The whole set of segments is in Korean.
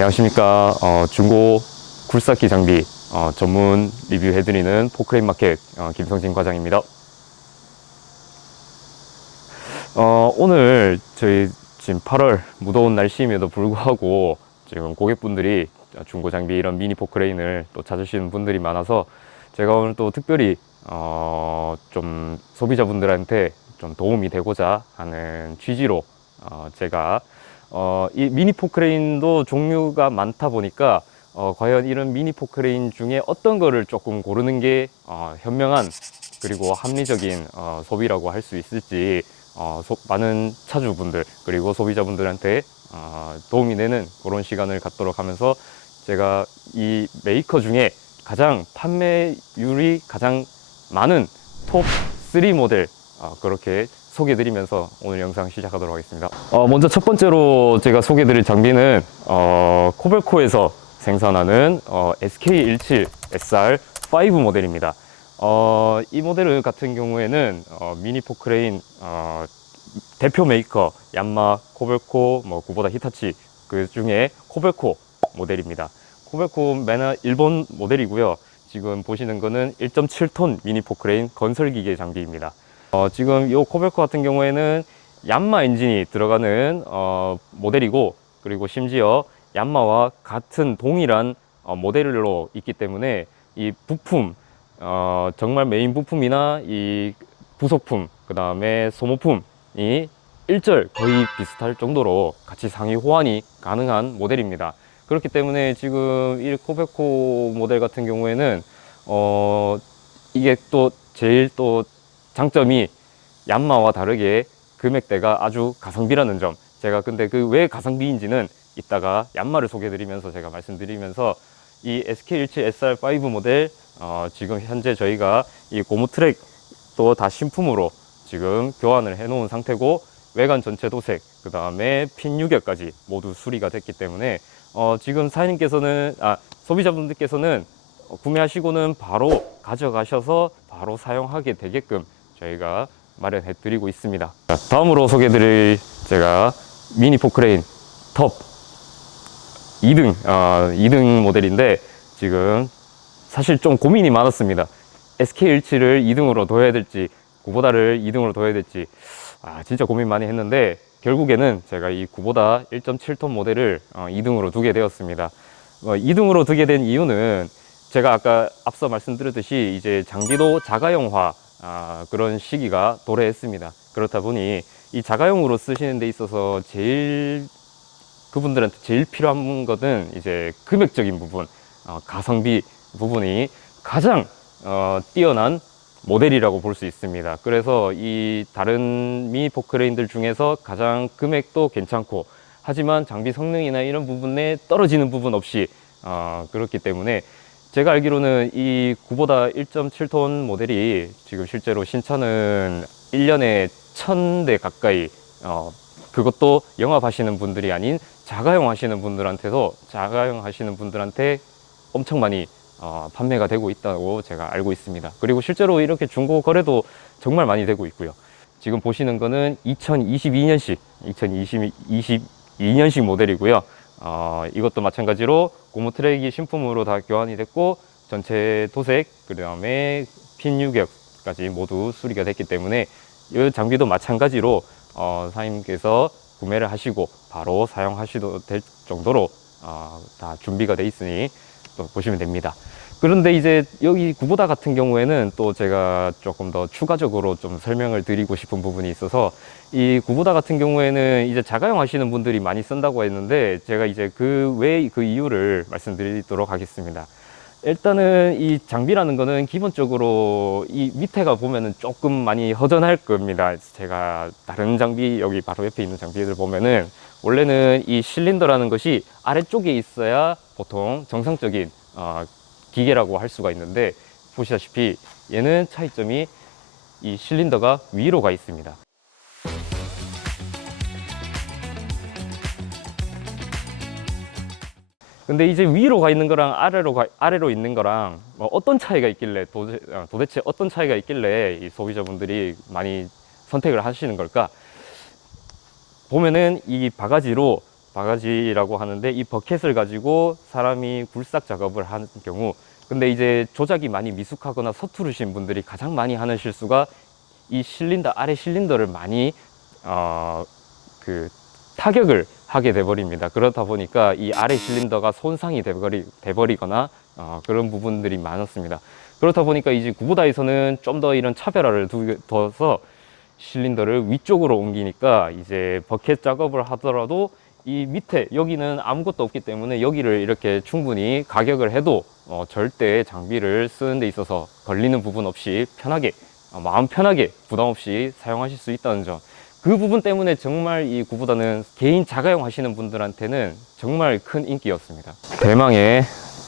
안녕하십니까. 어, 중고 굴삭기 장비 어, 전문 리뷰해드리는 포크레인 마켓 어, 김성진 과장입니다. 어, 오늘 저희 지금 8월 무더운 날씨임에도 불구하고 지금 고객분들이 중고 장비 이런 미니 포크레인을 또 찾으시는 분들이 많아서 제가 오늘 또 특별히 어, 좀 소비자분들한테 좀 도움이 되고자 하는 취지로 어, 제가 어, 이 미니 포크레인도 종류가 많다 보니까 어, 과연 이런 미니 포크레인 중에 어떤 거를 조금 고르는 게 어, 현명한 그리고 합리적인 어, 소비라고 할 수 있을지 어, 소- 많은 차주분들 그리고 소비자분들한테 어, 도움이 되는 그런 시간을 갖도록 하면서 제가 이 메이커 중에 가장 판매율이 가장 많은 톱 3 모델 어, 그렇게 소개드리면서 오늘 영상 시작하도록 하겠습니다. 어, 먼저 첫 번째로 제가 소개드릴 장비는 어, 코벨코에서 생산하는 어, SK17SR5 모델입니다. 어, 이 모델 같은 경우에는 어, 미니 포크레인 어, 대표 메이커 얀마, 코벨코, 뭐 구보다 히타치 그 중에 코벨코 모델입니다. 코벨코 매나 일본 모델이고요. 지금 보시는 거는 1.7톤 미니 포크레인 건설 기계 장비입니다. 어, 지금 이 코벨코 같은 경우에는 얀마 엔진이 들어가는 어, 모델이고 그리고 심지어 얀마와 같은 동일한 어, 모델로 있기 때문에 이 부품 어, 정말 메인 부품이나 이 부속품 그 다음에 소모품이 일절 거의 비슷할 정도로 같이 상위 호환이 가능한 모델입니다. 그렇기 때문에 지금 이 코베코 모델 같은 경우에는 어 이게 또 제일 또 장점이 얀마와 다르게 금액대가 아주 가성비라는 점. 제가 근데 그 왜 가성비인지는 이따가 얀마를 소개드리면서 제가 말씀드리면서 이 SK17SR5 모델 어, 지금 현재 저희가 이 고무 트랙 또다 신품으로 지금 교환을 해 놓은 상태고 외관 전체 도색 그 다음에 핀 유격까지 모두 수리가 됐기 때문에 어, 지금 사장님께서는 아 소비자분들께서는 어, 구매하시고는 바로 가져가셔서 바로 사용하게 되게끔 저희가 마련해 드리고 있습니다. 자, 다음으로 소개해 드릴 제가 미니 포크레인 톱 2등, 어, 2등 모델인데 지금 사실 좀 고민이 많았습니다. SK17을 2등으로 둬야 될지, 구보다를 2등으로 둬야 될지, 아, 진짜 고민 많이 했는데, 결국에는 제가 이 구보다 1.7톤 모델을 어, 2등으로 두게 되었습니다. 어, 2등으로 두게 된 이유는 제가 아까 앞서 말씀드렸듯이 이제 장비도 자가용화 아, 그런 시기가 도래했습니다. 그렇다 보니 이 자가용으로 쓰시는 데 있어서 제일 그분들한테 제일 필요한 것은 이제 금액적인 부분, 어, 가성비 부분이 가장 어, 뛰어난 모델이라고 볼 수 있습니다. 그래서 이 다른 미니 포크레인들 중에서 가장 금액도 괜찮고 하지만 장비 성능이나 이런 부분에 떨어지는 부분 없이 어, 그렇기 때문에 제가 알기로는 이 구보다 1.7톤 모델이 지금 실제로 신차는 1년에 1000대 가까이 어, 그것도 영업하시는 분들이 아닌 자가용 하시는 분들한테도 자가용 하시는 분들한테 엄청 많이 어, 판매가 되고 있다고 제가 알고 있습니다. 그리고 실제로 이렇게 중고 거래도 정말 많이 되고 있고요. 지금 보시는 거는 2022년식, 2022년식 모델이고요. 어, 이것도 마찬가지로 고무 트랙이 신품으로 다 교환이 됐고 전체 도색, 그 다음에 핀 유격까지 모두 수리가 됐기 때문에 이 장비도 마찬가지로 어, 사장님께서 구매를 하시고 바로 사용하셔도 될 정도로 어, 다 준비가 돼 있으니 또 보시면 됩니다. 그런데 이제 여기 구보다 같은 경우에는 또 제가 조금 더 추가적으로 좀 설명을 드리고 싶은 부분이 있어서 이 구보다 같은 경우에는 이제 자가용 하시는 분들이 많이 쓴다고 했는데 제가 이제 그왜그 이유를 말씀드리도록 하겠습니다. 일단은 이 장비라는 거는 기본적으로 이 밑에가 보면은 조금 많이 허전할 겁니다. 제가 다른 장비 여기 바로 옆에 있는 장비들 보면은 원래는 이 실린더라는 것이 아래쪽에 있어야 보통 정상적인 어, 기계라고 할 수가 있는데 보시다시피 얘는 차이점이 이 실린더가 위로 가 있습니다. 근데 이제 위로 가 있는 거랑 아래로 가, 아래로 있는 거랑 뭐 어떤 차이가 있길래 도대, 어, 도대체 어떤 차이가 있길래 이 소비자분들이 많이 선택을 하시는 걸까? 보면은 이 바가지로 바가지라고 하는데 이 버켓을 가지고 사람이 굴삭 작업을 하는 경우 근데 이제 조작이 많이 미숙하거나 서투르신 분들이 가장 많이 하는 실수가 이 실린더 아래 실린더를 많이 어, 그 타격을 하게 돼버립니다. 그렇다 보니까 이 아래 실린더가 손상이 돼버리, 돼버리거나 어, 그런 부분들이 많았습니다. 그렇다 보니까 이제 구보다에서는 좀 더 이런 차별화를 두- 둬서 실린더를 위쪽으로 옮기니까 이제 버켓 작업을 하더라도 이 밑에 여기는 아무것도 없기 때문에 여기를 이렇게 충분히 가격을 해도 어, 절대 장비를 쓰는 데 있어서 걸리는 부분 없이 편하게 어, 마음 편하게 부담 없이 사용하실 수 있다는 점. 그 부분 때문에 정말 이 구보다는 개인 자가용 하시는 분들한테는 정말 큰 인기였습니다. 대망의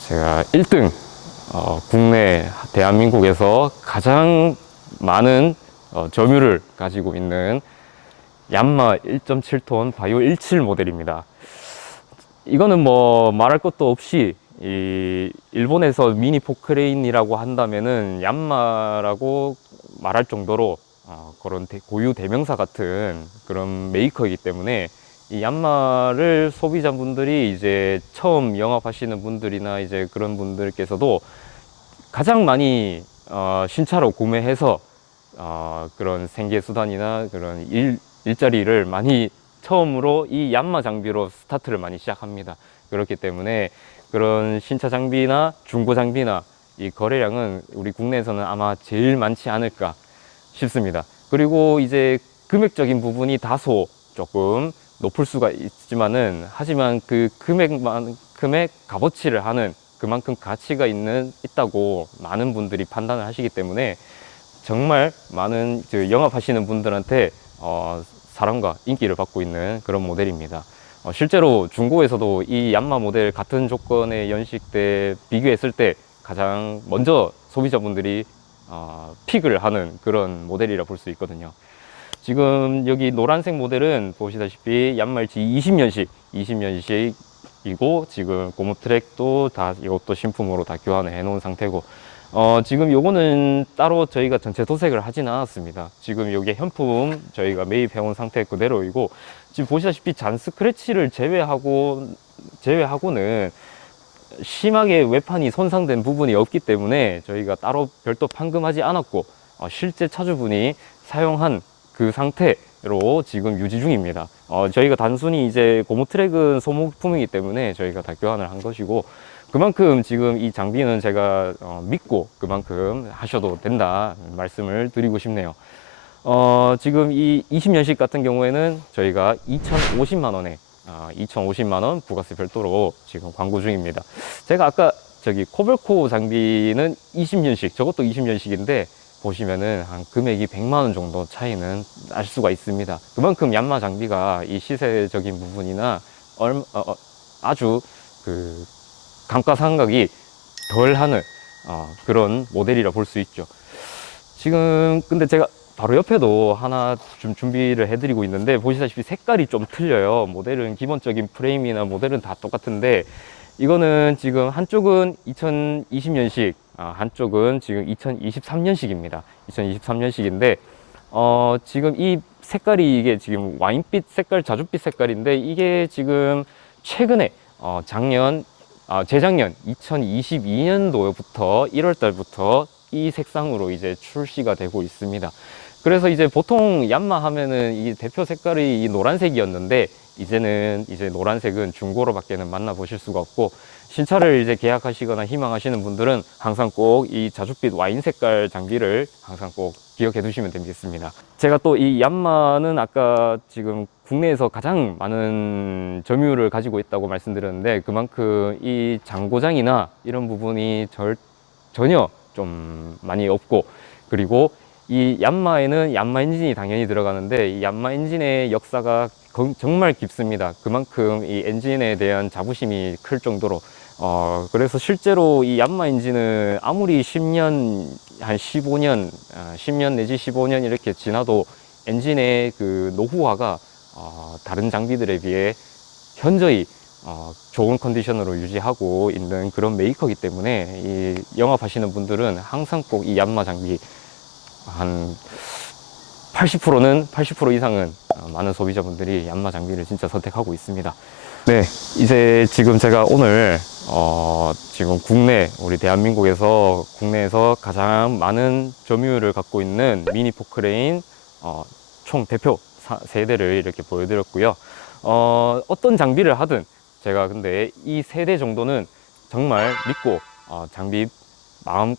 제가 1등 어, 국내 대한민국에서 가장 많은 어, 점유를 가지고 있는 얀마 1.7톤 바이오 17 모델입니다. 이거는 뭐 말할 것도 없이 이 일본에서 미니 포크레인이라고 한다면은 얀마라고 말할 정도로 어, 그런 대- 고유 대명사 같은 그런 메이커이기 때문에 이 얀마를 소비자분들이 이제 처음 영업하시는 분들이나 이제 그런 분들께서도 가장 많이 어, 신차로 구매해서 어, 그런 생계 수단이나 그런 일, 일자리를 많이 처음으로 이 얀마 장비로 스타트를 많이 시작합니다. 그렇기 때문에 그런 신차 장비나 중고 장비나 이 거래량은 우리 국내에서는 아마 제일 많지 않을까 싶습니다. 그리고 이제 금액적인 부분이 다소 조금 높을 수가 있지만은 하지만 그 금액만큼의 값어치를 하는 그만큼 가치가 있는 있다고 많은 분들이 판단을 하시기 때문에 정말 많은 그 영업하시는 분들한테 어, 사랑과 인기를 받고 있는 그런 모델입니다. 어, 실제로 중고에서도 이 얀마 모델 같은 조건의 연식 때 비교했을 때 가장 먼저 소비자분들이 어, 픽을 하는 그런 모델이라 볼 수 있거든요. 지금 여기 노란색 모델은 보시다시피 얀말치 20년식, 20년식이고 지금 고무 트랙도 다 이것도 신품으로 다 교환을 해놓은 상태고 어, 지금 요거는 따로 저희가 전체 도색을 하진 않았습니다. 지금 여기 현품 저희가 매입해온 상태 그대로이고 지금 보시다시피 잔 스크래치를 제외하고 제외하고는 심하게 외판이 손상된 부분이 없기 때문에 저희가 따로 별도 판금하지 않았고 어, 실제 차주분이 사용한 그 상태로 지금 유지 중입니다. 어, 저희가 단순히 이제 고무 트랙은 소모품이기 때문에 저희가 다 교환을 한 것이고 그만큼 지금 이 장비는 제가 어, 믿고 그만큼 하셔도 된다 말씀을 드리고 싶네요. 어, 지금 이 20년식 같은 경우에는 저희가 2,050만 원에 아, 2,050만 원 부가세 별도로 지금 광고 중입니다. 제가 아까 저기 코벨코 장비는 20년식, 저것도 20년식인데 보시면은 한 금액이 100만 원 정도 차이는 날 수가 있습니다. 그만큼 얀마 장비가 이 시세적인 부분이나 얼, 어, 어, 아주 그 감가상각이 덜하는 어, 그런 모델이라 볼 수 있죠. 지금 근데 제가 바로 옆에도 하나 좀 준비를 해드리고 있는데 보시다시피 색깔이 좀 틀려요. 모델은 기본적인 프레임이나 모델은 다 똑같은데 이거는 지금 한쪽은 2020년식, 아, 한쪽은 지금 2023년식입니다. 2023년식인데 어, 지금 이 색깔이 이게 지금 와인빛 색깔, 자줏빛 색깔인데 이게 지금 최근에 어, 작년, 아, 재작년 2022년도부터 1월 달부터 이 색상으로 이제 출시가 되고 있습니다. 그래서 이제 보통 얀마 하면은 이 대표 색깔이 이 노란색이었는데 이제는 이제 노란색은 중고로밖에는 만나보실 수가 없고 신차를 이제 계약하시거나 희망하시는 분들은 항상 꼭 이 자줏빛 와인 색깔 장비를 항상 꼭 기억해 두시면 되겠습니다. 제가 또 이 얀마는 아까 지금 국내에서 가장 많은 점유율을 가지고 있다고 말씀드렸는데 그만큼 이 장고장이나 이런 부분이 절, 전혀 좀 많이 없고 그리고 이 얀마에는 얀마 엔진이 당연히 들어가는데 이 얀마 엔진의 역사가 거- 정말 깊습니다. 그만큼 이 엔진에 대한 자부심이 클 정도로 어 그래서 실제로 이 얀마 엔진은 아무리 10년 한 15년 어, 10년 내지 15년 이렇게 지나도 엔진의 그 노후화가 어, 다른 장비들에 비해 현저히 어, 좋은 컨디션으로 유지하고 있는 그런 메이커이기 때문에 이 영업하시는 분들은 항상 꼭 이 얀마 장비 한 80%는 80% 이상은 어, 많은 소비자분들이 얀마 장비를 진짜 선택하고 있습니다. 네, 이제 지금 제가 오늘 어, 지금 국내 우리 대한민국에서 국내에서 가장 많은 점유율을 갖고 있는 미니 포크레인 어, 총 대표 사- 세대를 이렇게 보여드렸고요. 어, 어떤 장비를 하든 제가 근데 이 세 대 정도는 정말 믿고 어, 장비 마음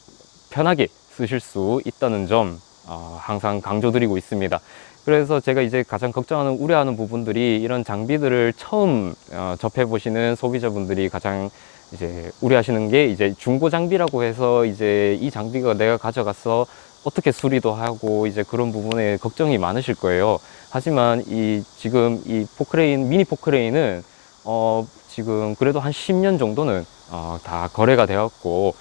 편하게 쓰실 수 있다는 점 어, 항상 강조드리고 있습니다. 그래서 제가 이제 가장 걱정하는 우려하는 부분들이 이런 장비들을 처음 어, 접해 보시는 소비자분들이 가장 이제 우려하시는 게 이제 중고 장비라고 해서 이제 이 장비가 내가 가져가서 어떻게 수리도 하고 이제 그런 부분에 걱정이 많으실 거예요. 하지만 이 지금 이 포크레인 미니 포크레인은 어 지금 그래도 한 10년 정도는 어, 다 거래가 되었고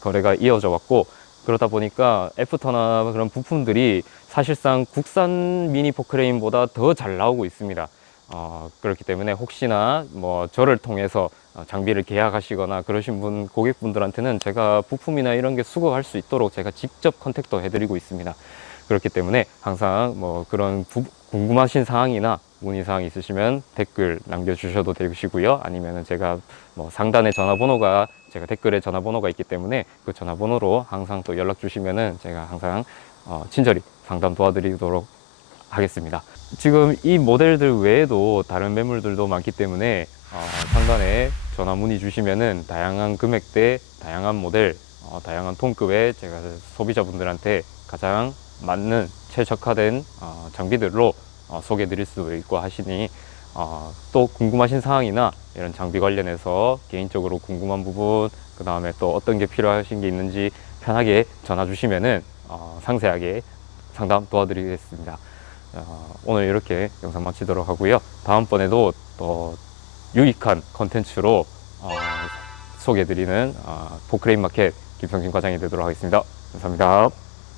거래가 이어져 왔고 그러다 보니까 애프터나 그런 부품들이 사실상 국산 미니 포크레인보다 더 잘 나오고 있습니다. 어, 그렇기 때문에 혹시나 뭐 저를 통해서 어, 장비를 계약하시거나 그러신 분 고객분들한테는 제가 부품이나 이런 게 수급할 수 있도록 제가 직접 컨택도 해드리고 있습니다. 그렇기 때문에 항상 뭐 그런 부- 궁금하신 사항이나 문의 사항 있으시면 댓글 남겨주셔도 되시고요. 아니면은 제가 뭐 상단에 전화번호가 제가 댓글에 전화번호가 있기 때문에 그 전화번호로 항상 또 연락 주시면은 제가 항상 어, 친절히 상담 도와드리도록 하겠습니다. 지금 이 모델들 외에도 다른 매물들도 많기 때문에 어, 상단에 전화 문의 주시면은 다양한 금액대, 다양한 모델, 어, 다양한 톤급의 제가 소비자분들한테 가장 맞는 최적화된 어, 장비들로 어, 소개해 드릴 수 있고 하시니 어, 또 궁금하신 사항이나 이런 장비 관련해서 개인적으로 궁금한 부분 그 다음에 또 어떤 게 필요하신 게 있는지 편하게 전화 주시면은 어, 상세하게 상담 도와드리겠습니다. 어, 오늘 이렇게 영상 마치도록 하고요. 다음번에도 또 유익한 컨텐츠로 어, 소개해드리는 어, 포크레인 마켓 김성진 과장이 되도록 하겠습니다. 감사합니다.